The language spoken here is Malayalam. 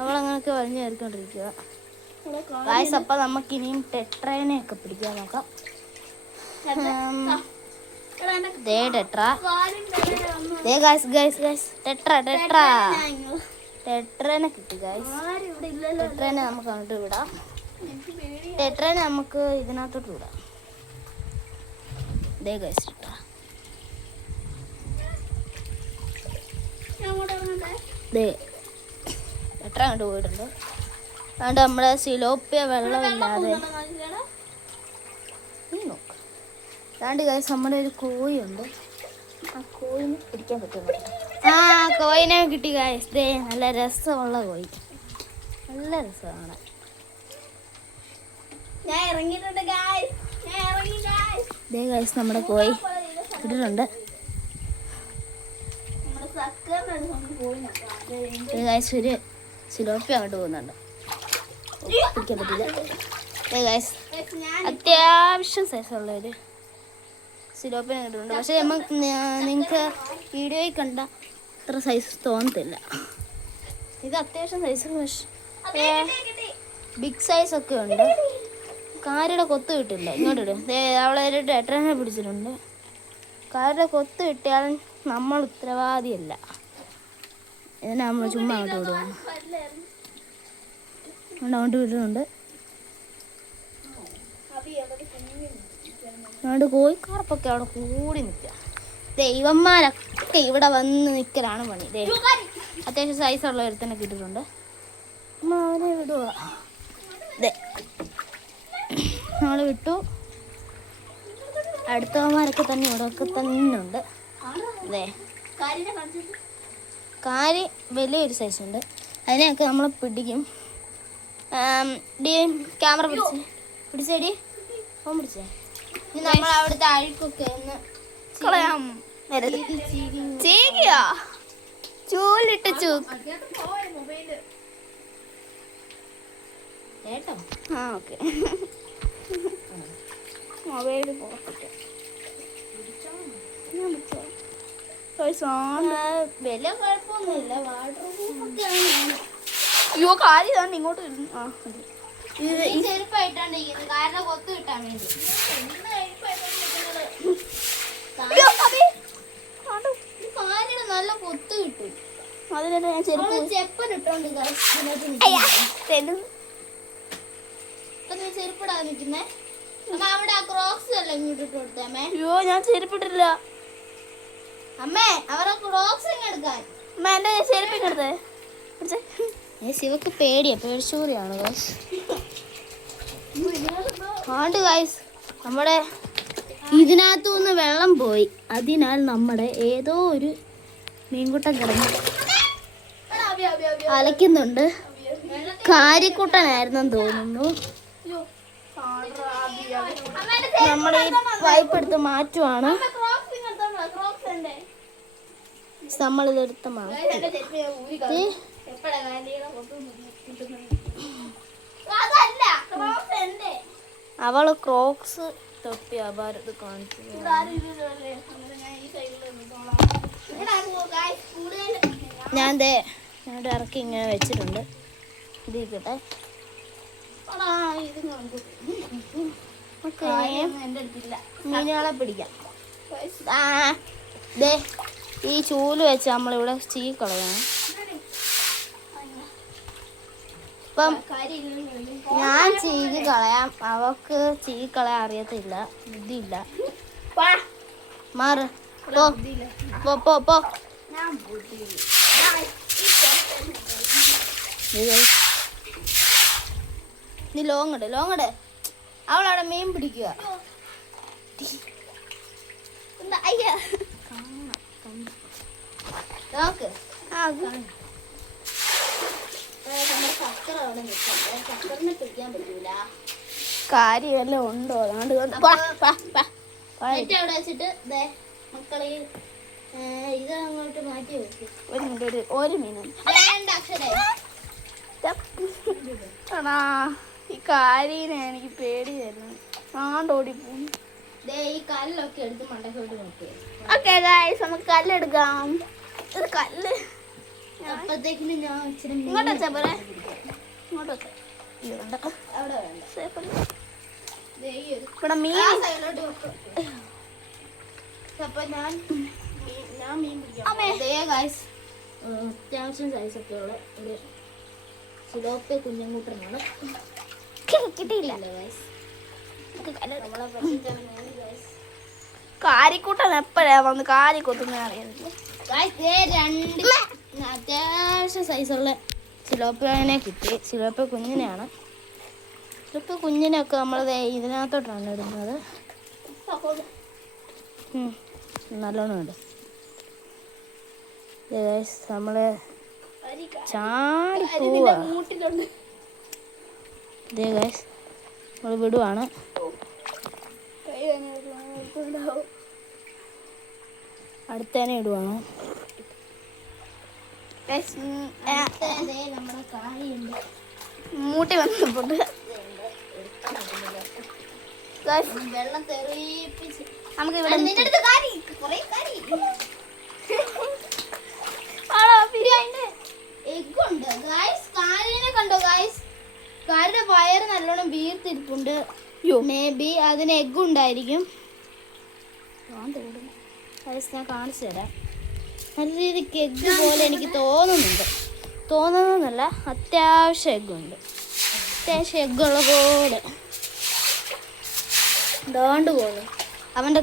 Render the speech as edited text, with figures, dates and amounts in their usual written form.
അവളങ്ങനൊക്കെ വലിഞ്ഞു കയറിക്കൊണ്ടിരിക്കുക. ഗായ്സ്, അപ്പം നമുക്കിനിയും ടെട്രേനെയൊക്കെ പിടിക്കാൻ നോക്കാം. ദേ ടെട്ര, ദേ guys guys guys, tetra tetra ടെട്രേനെ കിട്ടി ഗായ്സ്. ടെട്രേനെ നമുക്ക് അങ്ങോട്ട് വിടാം. ടെട്രേനെ നമുക്ക് ഇതിനകത്തോട്ട് വിടാം. ദേ ഗായ്സ് ടെട്ര, ദേ ടെട്ര അങ്ങോട്ട് പോയിട്ടുണ്ട്. അതുകൊണ്ട് നമ്മുടെ സിലോപ്പിയ വെള്ളമില്ലാതെ നോക്ക്. അതാണ്ട് ഗായ്സ് നമ്മുടെ ഒരു കോഴിയുണ്ട്. ആ കോഴിനെ പിടിക്കാൻ പറ്റുന്നു. ആ കോഴിനെ കിട്ടി ഗായ്സ്. ദേ നല്ല രസമുള്ള കോഴി, നല്ല രസമാണ്. ദേ ഗായ്സ് നമ്മുടെ കോഴി ഇട്ടിട്ടുണ്ട്. ഗായ്സ് ഒരു സിലോപ്പി അങ്ങോട്ട് പോകുന്നുണ്ട്, പിടിക്കാൻ പറ്റില്ല. ഗായ്സ് അത്യാവശ്യം സൈസുള്ളൊരു സിലോപ്പിനെ കിട്ടുന്നുണ്ട്. പക്ഷെ നിങ്ങൾക്ക് വീഡിയോയിൽ കണ്ട അത്ര സൈസ് തോന്നത്തില്ല. ഇത് അത്യാവശ്യം സൈസ്, പക്ഷേ ബിഗ് സൈസൊക്കെ ഉണ്ട്. കാരുടെ കൊത്ത് കിട്ടില്ല. ഇങ്ങോട്ടിടും. അവളെ ഒരു ടെട്രനെ പിടിച്ചിട്ടുണ്ട്. കാരുടെ കൊത്ത് കിട്ടിയാലും നമ്മൾ ഉത്തരവാദിയല്ല. ഇതിനെ നമ്മൾ ചുമ്മാ അങ്ങോട്ട് വിടുവാണ്. അങ്ങോട്ട് വിടുന്നുണ്ട്. അതുകൊണ്ട് കോഴിക്കാർപ്പൊക്കെ അവിടെ കൂടി നിൽക്കുക. ദൈവന്മാരൊക്കെ ഇവിടെ വന്ന് നിൽക്കലാണ് പണി. അത്യാവശ്യം സൈസുള്ള ഒരുത്തനൊക്കെ ഇട്ടിട്ടുണ്ട്. അവനെ വിടുക. നമ്മൾ വിട്ടു. അടുത്തവന്മാരൊക്കെ തന്നെ ഇവിടെ ഒക്കെ തന്നെ ഉണ്ട്. അതെ, കാരി വലിയൊരു സൈസുണ്ട്. അതിനെയൊക്കെ നമ്മൾ പിടിക്കും. ക്യാമറ പിടിച്ചേടി, ഫോൺ പിടിച്ചേ. ഇനി നമ്മൾ അവിടുത്തെ അഴുക്കൊക്കെ ഒന്ന് കളയാം. ചൂലിട്ട് കേട്ടോ. ആ ഓക്കെ, മൊബൈല് പോകട്ടെ. വലിയ കുഴപ്പമൊന്നുമില്ല. അയ്യോ കാര്യം തന്നെ ഇങ്ങോട്ട് വരുന്നു. ആ ഈ ചെരുപ്പായിട്ടാണ് കാരണം കൊത്ത് കിട്ടാൻ വേണ്ടി. കാര്യം നല്ല കൊത്ത് കിട്ടും. അതിനെ ഞാൻ ചെരുപ്പിട്ടോണ്ട് ചെരുപ്പിടാതെ നിൽക്കുന്നേ. അവിടെ ആ ക്രോക്സ് അല്ല ഇങ്ങോട്ട് ഇട്ട് കൊടുത്തേ. അയ്യോ ഞാൻ ചെരുപ്പിട്ടില്ല അമ്മേ. അവരെ ക്രോക്സ് എടുക്കാൻ അമ്മ എന്റെ ചെരുപ്പിട്ട് എടുത്തേ. ശിവക്ക് പേടിയാ, പേടിച്ചൂറിയാണ് ഗൈസ്. ആണ്ട് ഗൈസ്, നമ്മുടെ ഇതിനകത്തുനിന്ന് വെള്ളം പോയി. അതിനാൽ നമ്മുടെ ഏതോ ഒരു മീൻകുട്ടൻ കിടന്ന് അലയ്ക്കുന്നുണ്ട്. കാരിക്കുട്ടനായിരുന്നെന്ന് തോന്നുന്നു. നമ്മൾ ഈ പൈപ്പ് എടുത്ത് മാറ്റുവാണ്. നമ്മളിതെടുത്ത് മാറ്റി. അവള് ക്രോക്സ് തൊപ്പി അപാരത്ത് കാണിച്ചു. ഞാൻ ഇവിടെ ഇറക്കി ഇങ്ങനെ വെച്ചിട്ടുണ്ട്. ഇതിരിക്കട്ടെ. മീനുകളെ പിടിക്കാം. ഈ ചൂല് വെച്ച് നമ്മളിവിടെ ചീക്കളയാണ്. ഇപ്പം ഞാൻ ചീകി കളയാം. അവക്ക് ചീകി കളയാൻ അറിയത്തില്ല, ബുദ്ധിയില്ല. മാറ് പോ. നീ ലോങ്ങട്. അവളവിടെ മീൻ പിടിക്കുക. നോക്ക്, ചക്കറിനെ പിടിക്കാൻ പറ്റൂല. കാര്യമെല്ലാം ഉണ്ടോ? അവിടെ വെച്ചിട്ട് മക്കളെ ഇത് അങ്ങോട്ട് മാറ്റി വെക്കും. ഒരു മിനിറ്റ്, ഒരു മീനും ഈ കാര്യനെ എനിക്ക് പേടി തരുന്നു. ആണ്ടോടിപ്പോവും. ഈ കല്ലൊക്കെ എടുത്ത് മണ്ടക്കോട്ട് നോക്കി. ഓക്കെ ഗായ്സ്, നമുക്ക് കല്ലെടുക്കാം. ഇത് കല്ല് അപ്പോഴത്തേക്കിന് ഞാൻ ഇങ്ങോട്ട് വെച്ചാ പോരെ, ഇങ്ങോട്ട് വെച്ചാ അവിടെ വേണ്ട. ഇവിടെ മീൻ അപ്പൊ ഞാൻ മീൻ പിടിക്കാം. അത്യാവശ്യം സൈസൊക്കെ ഉള്ള ഒരു സിലോപ്പിയ കുഞ്ഞൻകുട്ടനാണ്. കിട്ടിയില്ല നമ്മളെ കാരിക്കൂട്ടൻ എപ്പോഴാ വന്ന് കാരി കൊത്തുന്ന അറിയുന്നത്. രണ്ട് അത്യാവശ്യം സൈസുള്ള സിലോപ്പിയനെ കിട്ടി. സിലോപ്പിയ കുഞ്ഞിനെയാണ്. സിലോപ്പിയ കുഞ്ഞിനെയൊക്കെ നമ്മൾ ഇതിനകത്തോട്ടാണ് ഇടുന്നത്. നല്ലോണം ഉണ്ട്. നമ്മള് ചാടി പോവാ. നമ്മള് വിടുവാണ്. അടുത്തേനെ ഇടുവാണ്. നമ്മുടെ കാരിയുണ്ട്, മൂട്ടി വന്നിട്ടുണ്ട്. വെള്ളം തെറിപ്പിച്ച് നമുക്ക് ഇവിടെ എഗ്ഗുണ്ട് ഗായ്സ്. കാരിനെ കണ്ടോ ഗായ്സ്? കാരിയുടെ വയറ് നല്ലോണം വീർത്തിരിപ്പുണ്ട്. മേ ബി അതിന് എഗ്ഗ് ഉണ്ടായിരിക്കും. ഞാൻ കാണിച്ചു തരാം. നല്ല രീതിക്ക് എഗ്ഗ് പോലെ എനിക്ക് തോന്നുന്നല്ല, അത്യാവശ്യം എഗ്ഗുണ്ട്. അത്യാവശ്യം എഗ്ഗുള്ള പോലെ ദാണ്ട് പോകുന്നു. അവൻ്റെ